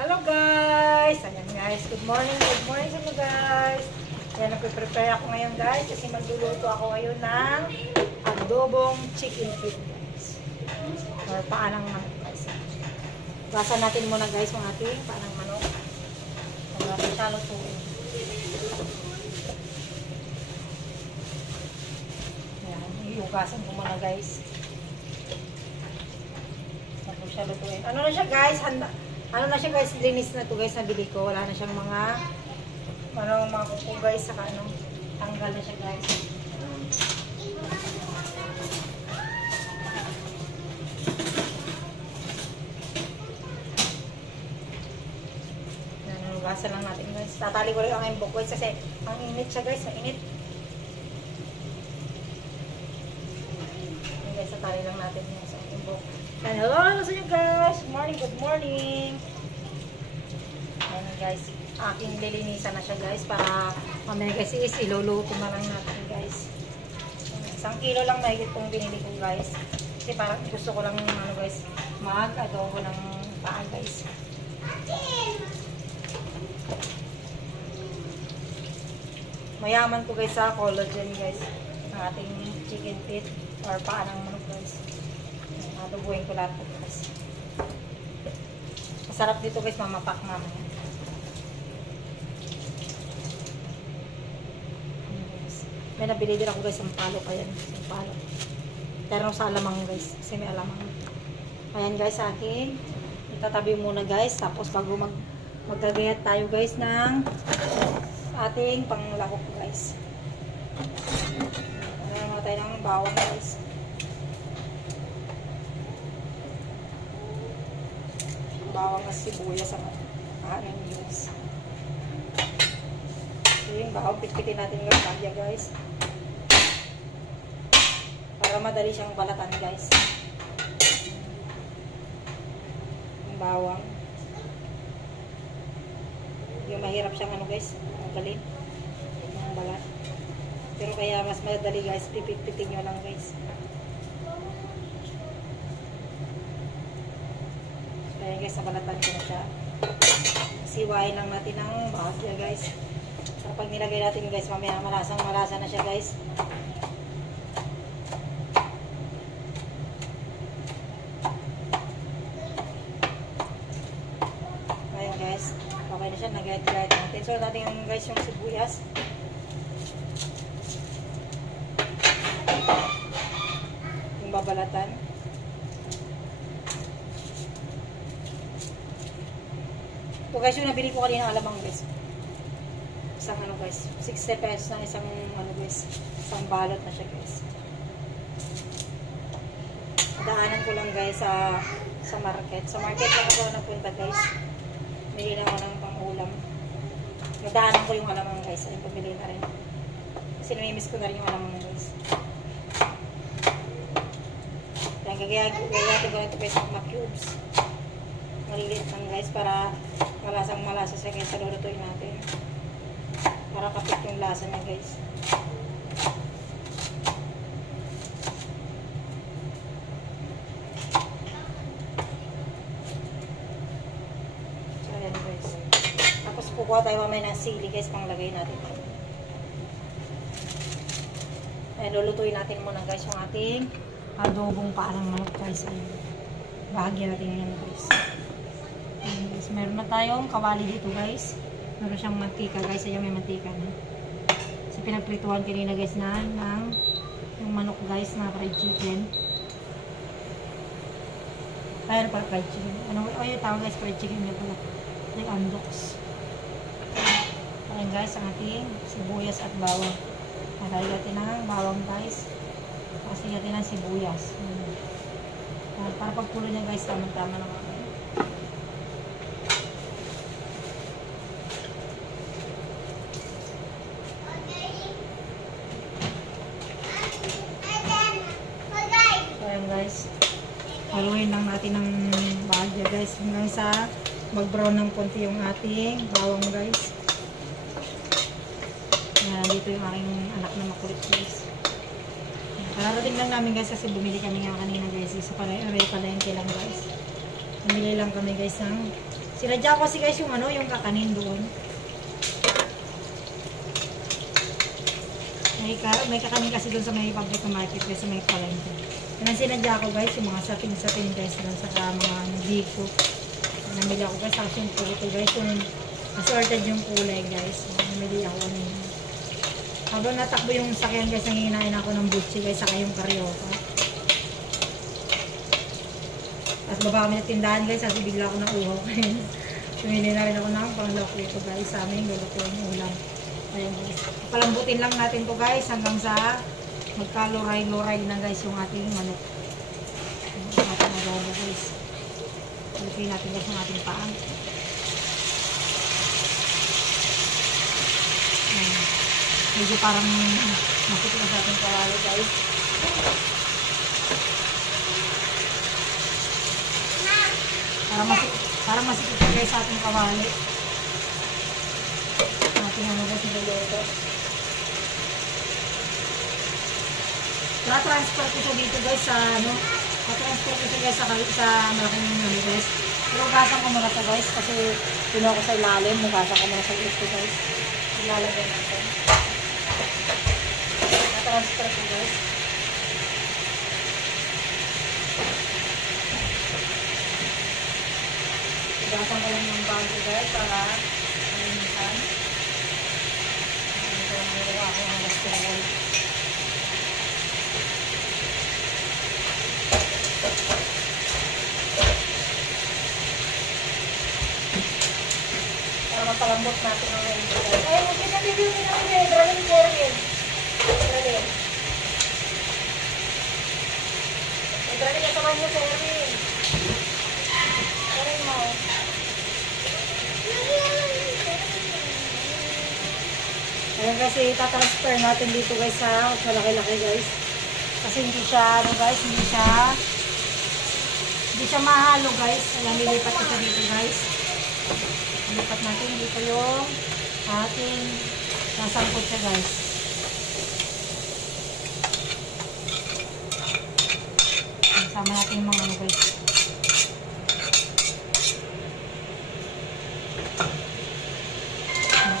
Hello guys! Ayan guys, good morning sa mga guys. Ayan, nagpe-prepare ako ngayon guys kasi magluluto ako ngayon ng adobong chicken feet guys. Or paanang manok guys. Gasan natin muna guys yung ating paanang manok. Kung natin siya lutuin. Ayan, iugasan ko muna guys. Bago siya lutuin. Ano na siya guys? Ano na siya guys, linis na to guys, nabili ko. Wala na siyang mga kuko guys, saka tanggal na siya guys. Nugasan lang natin guys. Tatali ko rin ang imbok guys kasi ang init siya guys, mainit. Ayan guys, tatali lang natin yung sa imbok. And hello sa inyo guys! Good morning! Ayan guys, aking lilinisan na siya guys para mamaya guys iluluto na lang natin guys. 1 kilo lang mahigit kong binili ko guys. Kasi parang gusto ko lang guys, mag-adobo ng paa guys. Mayaman ko guys sa collagen guys ng ating chicken feet or paa ng manok guys. Adobuhin ko lahat po guys. Masarap dito guys, mamapak mamaya. May nabili din ako guys ng palo. Ayan, yung palo. Pero sa alamang guys, kasi may alamang. Ayan guys, akin itatabi muna guys. Tapos bago magagayat tayo guys ng ating panglahok guys. Ayan muna tayo ng bawang guys. Bawang at sibuyas ang aning guys. So yung bawang, pitpitin natin yung bagya guys. Para madali siyang balatan guys. Yung bawang. Yung mahirap siyang guys, magaling. Yung balat. Pero kaya mas madali guys, pipit-pitin nyo lang guys. Ayan guys, nabalatan ko na siya. Siwain lang natin ng bahagya guys. So pag nilagay natin guys, mamaya malasa na siya guys. Ayan guys, okay na siya, nagayat-gayat natin. So natin guys yung sibuyas. Yung babalatan. Ito guys, yung nabili ko kanina alamang guys. Isang guys, 60 pesos na isang guys. Isang balot na siya guys. Daanan ko lang guys sa market. Sa market lang ako napunta guys. Bili lang ako ng pang-ulam. Nadaanan ko yung alamang guys. Ayun, pabili na rin. Kasi namimiss ko na rin yung alamang guys. Kaya gagayatin ko na ito guys ng mga cubes. Maliliit lang guys para malasang-malasa siya guys sa lulutuin natin. Para kapit yung lasa niya guys. So ayan guys. Tapos kukuha tayo mamaya ng sili guys panglagay natin. Ayan, lulutuin natin muna guys yung ating adobong paanang manok guys. Ayan. Bahagyan natin yan guys. Ayan guys, meron na tayong kawali dito guys. Meron siyang mantika guys. Ayan, may mantika na. Kasi pinagprituhan kanina guys yung manok guys na fried chicken. Ayan pala fried chicken. Yung tawag guys, fried chicken nga pala. Like andoks. Ayan guys, ang ating sibuyas at bawang. Nalagay natin ng bawang guys. Kasi natin ng sibuyas. Para pagpulo niya guys, tama-tama naman. Ayan guys, haluin lang natin ng bahagya guys hanggang sa mag-brown ng konti yung ating bawang guys. Ayan, dito yung aking anak na makulit guys. Kararating lang namin guys kasi bumili kami nga kanina guys. Sa palengke lang guys. Bumili lang kami guys ng Sinadya ko kasi guys yung ano, yung kakanin doon. May kakanin kasi doon sa may public market guys, sa may palengke. Yan ang sinadya ko guys, yung mga satin-satin guys doon sa mga biko. Namili ako guys, tapos yung puto guys, yung assorted yung kulay guys. Namili ako ano yun. Habang natakbo yung sakyan guys, nangihinain ako ng butchi guys, saka yung karyoka. At baba kami na tindahan guys, kasi bigla ako ng uhaw kayo. Sumili na rin ako ng panglako ito guys, sa amin, luluto yung ulam. Ayan guys. Palambutin lang natin to guys, hanggang sa magkaluray-luray na guys yung ating manok. Yung ating adobo guys. Lutuin natin guys yung ating paan. Ayan. Medyo parang masipin na sa ating kawali guys. Para masikip guys sa ating kawali. Ating ano guys niluluto. Tra-transfer ko siya dito guys sa ano. Tra-transfer ko siya guys sa malaking ano guys. Pero ugasan ko muna ito guys kasi pinuha ko sa ilalim. Ugasan ko muna sa gusto guys. Ilalagay natin. Tra-transfer ko guys. Ugasan ko lang ng bago guys para malinisan. Ito ang nagawa ko ng gastrol. Para mapalambot natin ang render guys. Ay, huwag yung nabibili namin eh. Dragon Korean. Dragon. Dragon yung sama niyo sa Erin. Erin mo. Ayan kasi tatransfer natin dito guys sa malaki-laki guys. Kasi hindi siya, ano guys, hindi siya mahalo guys. Ayan, nilipat ko siya dito guys. Nilipat natin dito yung ating nasangkot siya guys. Sama natin yung mga ano guys.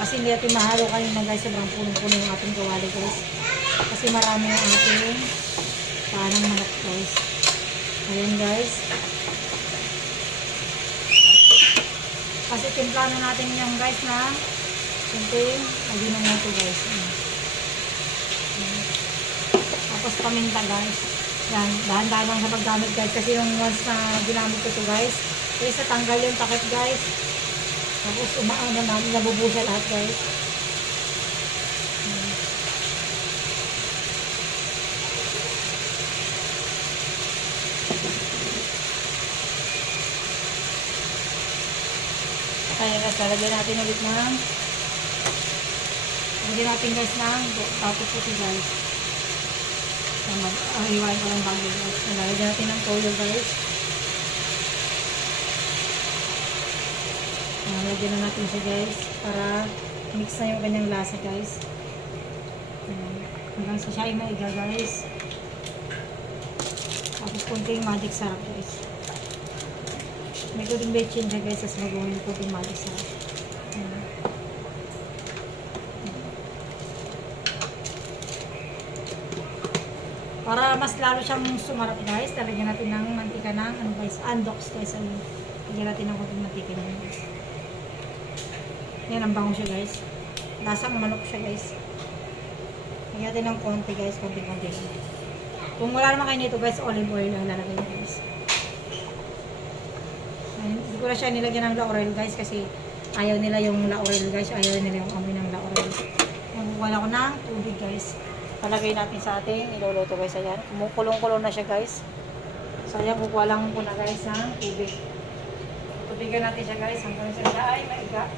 Kasi hindi natin mahalo kanina guys, sobrang punong-puno yung ating kawali guys. Kasi marami yung ating panang manok guys. Ayan guys. Kasi timplano natin yung guys na kunting aginomoto guys. Tapos paminta guys. Yan, dahan-dahan lang sa paggamit guys. Kasi yung once na ginamit ko ito guys, guys natanggal yung takip guys. Tapos umaano namin, nabubusa lahat guys. Kaya guys, lalagyan natin ulit ng tapos puti guys. Hiwain ko lang bago guys. Lalagyan natin ng toyo guys. Lalagyan na natin siya guys para mix na yung kanyang lasa guys. Hanggang sa siya ay maiga guys. Tapos kunting magic sarap guys. May kunting bechin siya guys, as magawin yung kunting magic sarap. Para mas lalo siyang sumarap guys, lalagyan natin ng mantika ng ano guys, andox guys. Lagyan natin ng kunting mantika niya guys. Yan ang bango siya guys. Lasang manok siya guys. Lagyan natin ng konti guys, konti-konti. Kung wala naman kayo nito guys, olive oil lang lalagay niya guys. Hindi ko na siya nilagyan ng laurel guys kasi ayaw nila yung laurel guys. Ayaw nila yung amoy ng laurel. Nagbukuhan ako ng tubig guys. Palagay natin sa ating iluluto guys. Ayan. Kumukulong-kulong na siya guys. So ayan, kukuha lang po na guys ng tubig. Tubigan natin siya guys hanggang siya ay maiga.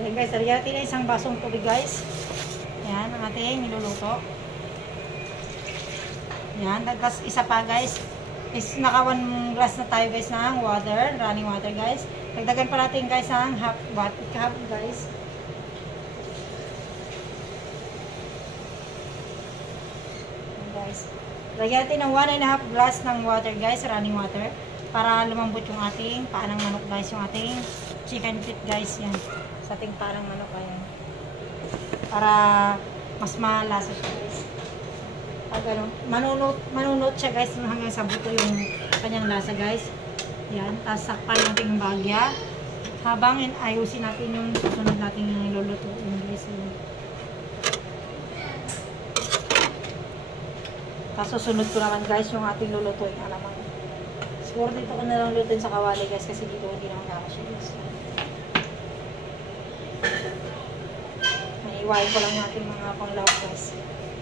Ayan guys, lagyan natin na isang basong tubig guys. Ayan, ang ating niluluto. Ayan, tapos isa pa guys. Is naka 1 glass na tayo guys ng water, running water guys. Dagdagan pa natin guys ang half guys. guys. Lagyan natin ng 1.5 glass ng water guys, running water. Para lumambot yung ating paanang manok guys. Yung ating chicken feet guys. Yan. Sa ating paanang manok. Ayan. Para mas malasa siya guys. Pag ano, manunot siya guys hanggang sa buto yung kanyang lasa guys. Yan. Tapos sakpan natin yung bagya. Habang ayusin natin yung susunod natin yung lulutuin guys. Tapos susunod ko naman guys yung ating lulutuin. Alamang. Siguro dito ko na lang lutuin sa kawali guys kasi dito hindi naman nakasya guys. Iwain ko lang yung ating mga panglawak guys.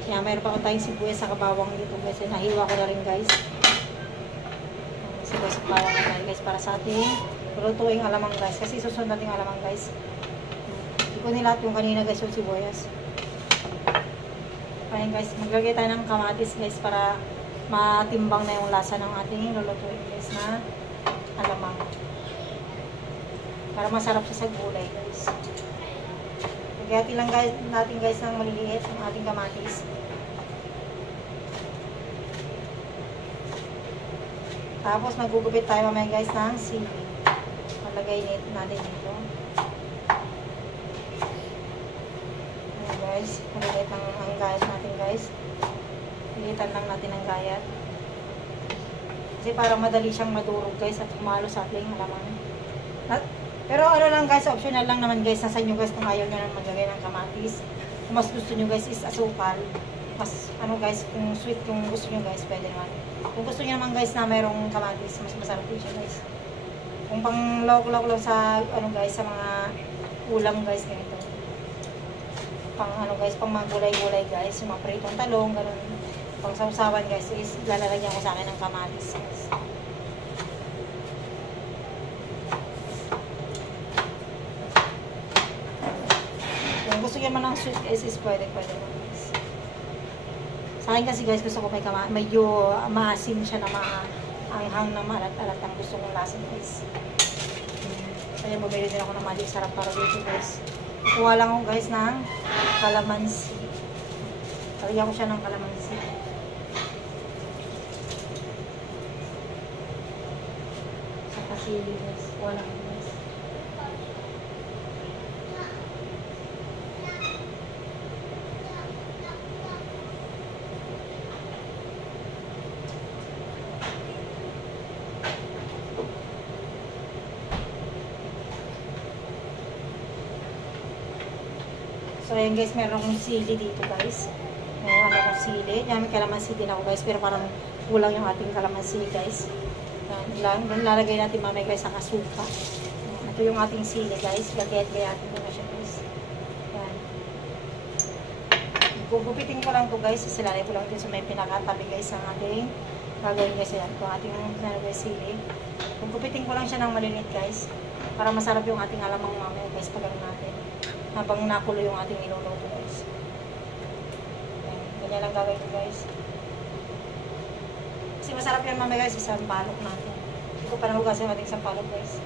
Kaya mayroon pa ako tayong sibuyas sa kabawang dito guys. Nahiwa ko na rin guys. Sibuyas sa kabawang na tayo guys para sa ating lutuing alamang guys. Kasi susunod natin alamang guys. Hindi ko nilat yung kanina guys yung sibuyas. Ayan guys, maglagay tayo ng kamatis guys para matimbang na yung lasa ng ating lulutuin guys na alamang. Para masarap siya sa gulay guys. Lagyan lang guys, natin guys ng maliliit ang ating kamatis. Tapos magugupit tayo mamaya guys ng sili. Malagay natin dito. Ayan guys, maliliit ang gayat natin guys. Lilitan lang natin ang gayat. Kasi para madali siyang madurog guys at kumalo sa ating alamang. Pero ano lang guys, optional lang naman guys, nasa inyo guys kung ayaw nyo nang maglagay ng kamatis. Kung mas gusto nyo guys is asukal. Mas ano guys, kung sweet kung gusto nyo guys, pwede naman. Kung gusto nyo naman guys na mayroong kamatis, mas masarap din siya guys. Kung pang lawak-lawak lang sa ano guys, sa mga ulam guys, ganito. Pang ano guys, pang mga gulay-gulay guys, yung mga pritong talong, ganun. Pang sausawan guys, is lalagyan ko sa akin ng kamatis guys. Kung gusto nyo man ng sweet guys, is pwede naman guys. Sa akin kasi guys, gusto ko may medyo maasim siya na maanghang na maalat-alat ang gusto kong lasa guys. Kaya mabili din ako ng mali sarap para dito guys. Kuha lang ako guys ng kalamansi. Talagyan ko siya ng kalamansi. Sa pasili guys. Kuha lang guys. So, ayan guys, meron akong sili dito guys. Meron akong sili. Yan, may kalamansi din ako guys. Pero parang kulang yung ating kalamansi guys. Yan, lalagay natin mamaya guys ang asuka. Ito yung ating sili guys. Gagayat-gayatin ko na siya guys. Yan. Gugupitin ko lang to guys. Silalay ko lang din sa may pinakatabi guys ang ating gagawin guys. Yan, ito ating sili. Gugupitin ko lang siya ng malilit guys. Para masarap yung ating alamang mamaya guys. Pag natin. Habang nakulo yung ating niluluto guys. Ganyan lang gagawin ko guys. Kasi masarap yan mamaya guys sa sampalok natin. Hindi ko pa nahugasin yung ating sampalok guys.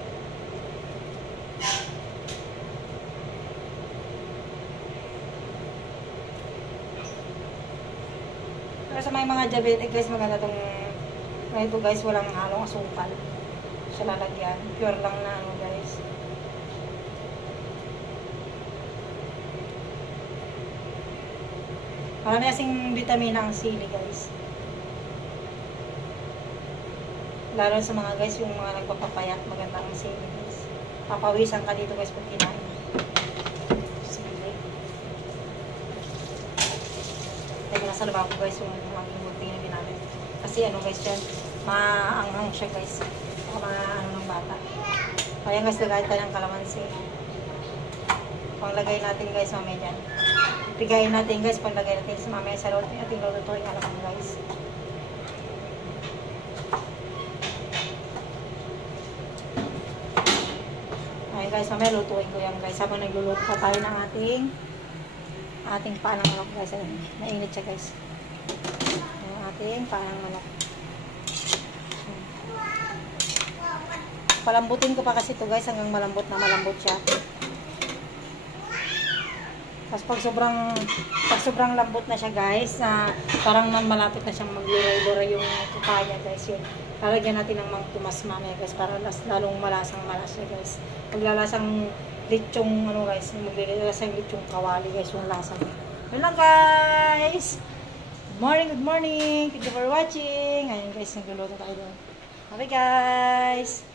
Pero sa may mga diabetic guys, maganda itong ito guys, walang halong asukal. Siya lalagyan. Pure lang na ano guys. Marami kasing vitamina ang sili guys. Lalo sa mga guys, yung mga nagpapapayat, maganda ang sili guys. Papawisan ka dito guys pag kinain. Sili. Teka na sa lababo guys yung maging buti na ginamit. Kasi ano guys yan, maanghang siya guys. O ano ng bata. Kaya guys, lagay tayo ng kalamansi. Panglagay natin guys mamaya dyan. Pigayin natin guys, panglagay natin sa mamaya sa loob ng ating lulutuin alamang guys. Ayan guys, mamaya lutuin ko yan guys. Habang nagluluto pa tayo ng ating panang manok guys. Ayan, mainit siya guys. Yung ating panang manok. Palambutin ko pa kasi ito guys hanggang malambot na malambot siya. Tapos pag sobrang lambot na siya guys, na parang malapit na siyang magluray-luray yung tuka niya guys, yun. Lalagyan natin ng mangtumas mamaya guys, para lalong malasang-malas siya guys. Paglalasang lechong ano guys, maglalasang lechong kawali guys, yung lasa niya. Yun lang guys! Good morning, good morning! Thank you for watching! Ayun guys, nagluluto tayo doon. Okay guys!